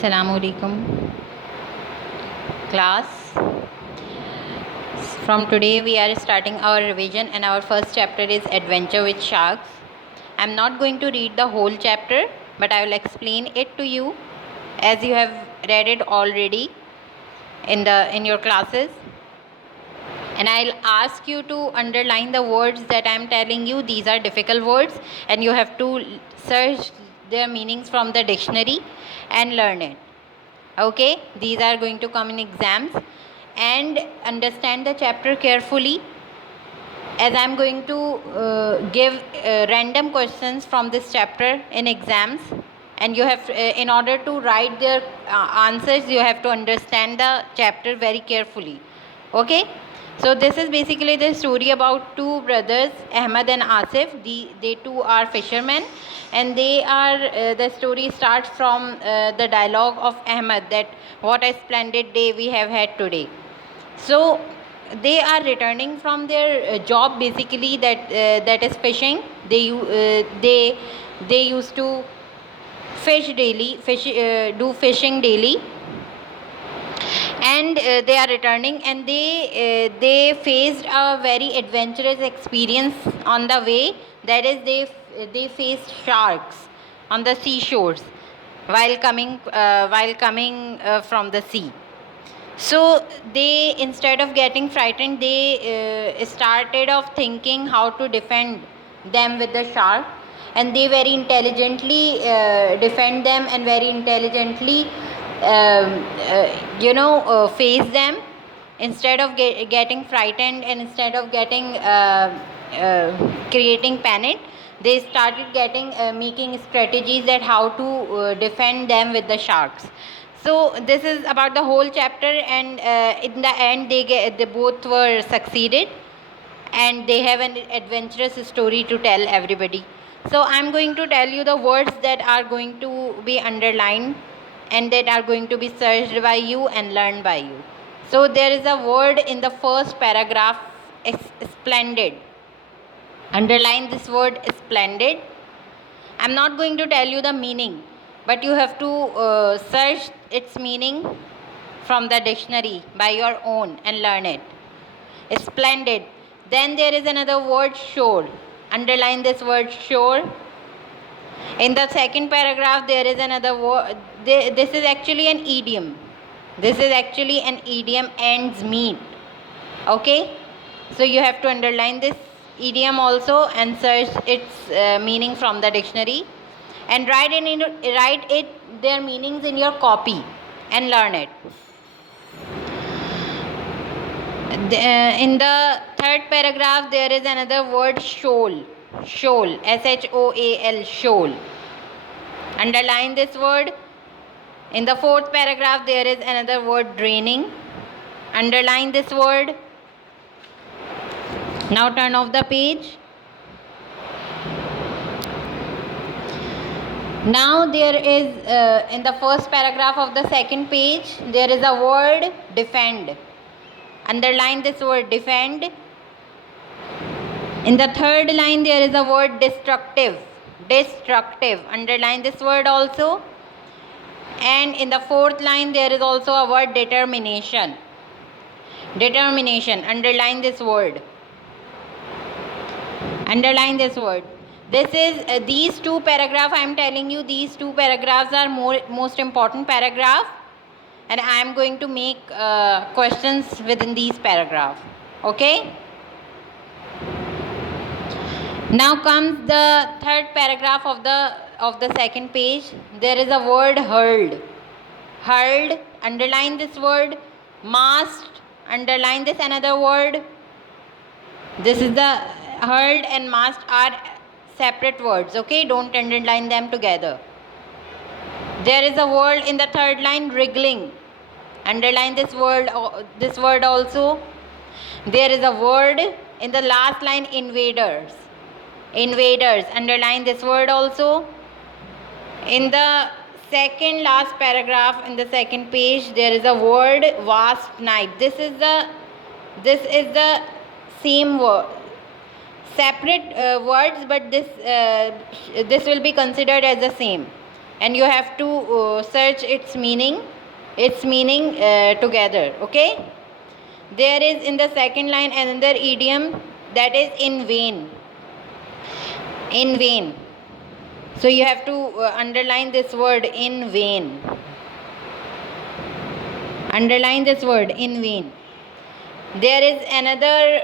Assalamualaikum class. From today we are starting our revision and our first chapter is Adventure with Sharks. I am not going to read the whole chapter, but I will explain it to you as you have read it already in your classes. And I'll ask you to underline the words that I am telling you. These are difficult words and you have to search their meanings from the dictionary and learn it. Okay, these are going to come in exams, and understand the chapter carefully, as I am going to give random questions from this chapter in exams, and you have in order to write their answers you have to understand the chapter very carefully. Okay, so this is basically the story about two brothers, Ahmed and Asif. They two are fishermen, and they are the story starts from the dialogue of Ahmed, that what a splendid day we have had today. So they are returning from their job, basically that is fishing. They used to do fishing daily, and they are returning, and they faced a very adventurous experience on the way. That is, they faced sharks on the seashores while coming from the sea. So they, instead of getting frightened, they started of thinking how to defend them with the shark, and they very intelligently defend them and very intelligently face them. Instead of getting frightened and instead of getting creating panic, they started making strategies that how to defend them with the sharks. So this is about the whole chapter, and in the end they both were succeeded, and they have an adventurous story to tell everybody. So I'm going to tell you the words that are going to be underlined and that are going to be searched by you and learned by you. So there is a word in the first paragraph, splendid. Underline this word, splendid. I'm not going to tell you the meaning, but you have to search its meaning from the dictionary by your own and learn it. Splendid. Then there is another word, shore. Underline this word, shore. In the second paragraph there is another word. This is actually an idiom. Ends meet. Okay, so you have to underline this idiom also and search its meaning from the dictionary, and write their meanings in your copy and learn it. In the third paragraph there is another word, shoal. Shoal, shoal, shoal. Underline this word. In the fourth paragraph there is another word, draining. Underline this word. Now turn off the page. Now there is in the first paragraph of the second page there is a word, defend. Underline this word, defend. In the third line there is a word, destructive. Underline this word also. And in the fourth line there is also a word, determination. Underline this word. This is these two paragraphs I am telling you. These two paragraphs are most important paragraph, and I am going to make questions within these paragraphs. Okay. Now comes the third paragraph of the second page. There is a word, hurled. Underline this word. Mast. Underline this another word. This is the hurled and mast are separate words. Okay, don't underline them together. There is a word in the third line, wriggling. Underline this word also. There is a word in the last line, invaders. Underline this word also. In the second last paragraph in the second page there is a word, vast night. This is the same word, separate words, but this will be considered as the same. and you have to search its meaning together. Okay, there is in the second line another idiom, that is in vain. In vain. So you have to underline this word, in vain. Underline this word, in vain. There is another,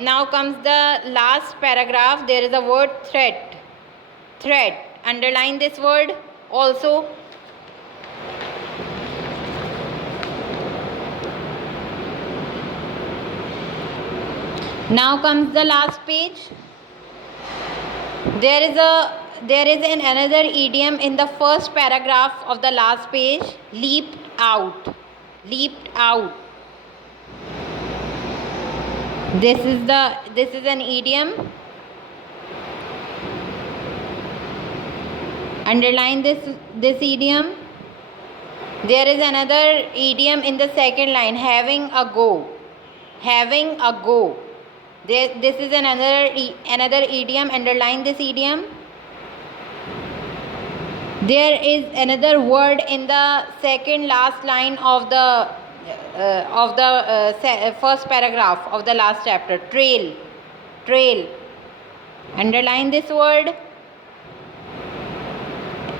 now comes the last paragraph. There is a word threat. Threat. Underline this word also. Now comes the last page. There is another idiom in the first paragraph of the last page. Leaped out. Leaped out. This is an idiom. Underline this idiom. There is another idiom in the second line, having a go. Having a go. This is another idiom. Underline this idiom. There is another word in the second last line of the first paragraph of the last chapter. Trail. Trail. Underline this word.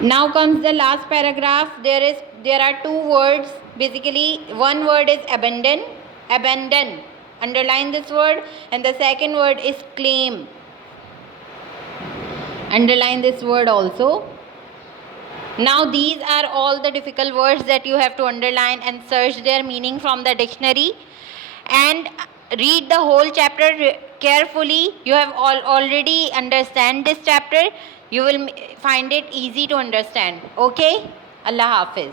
Now comes the last paragraph. There are two words. Basically, one word is abandon. Abandon. Underline this word. And the second word is claim. Underline this word also. Now these are all the difficult words that you have to underline and search their meaning from the dictionary, and read the whole chapter carefully. You have already understand this chapter. You will find it easy to understand. Okay? Allah Hafiz.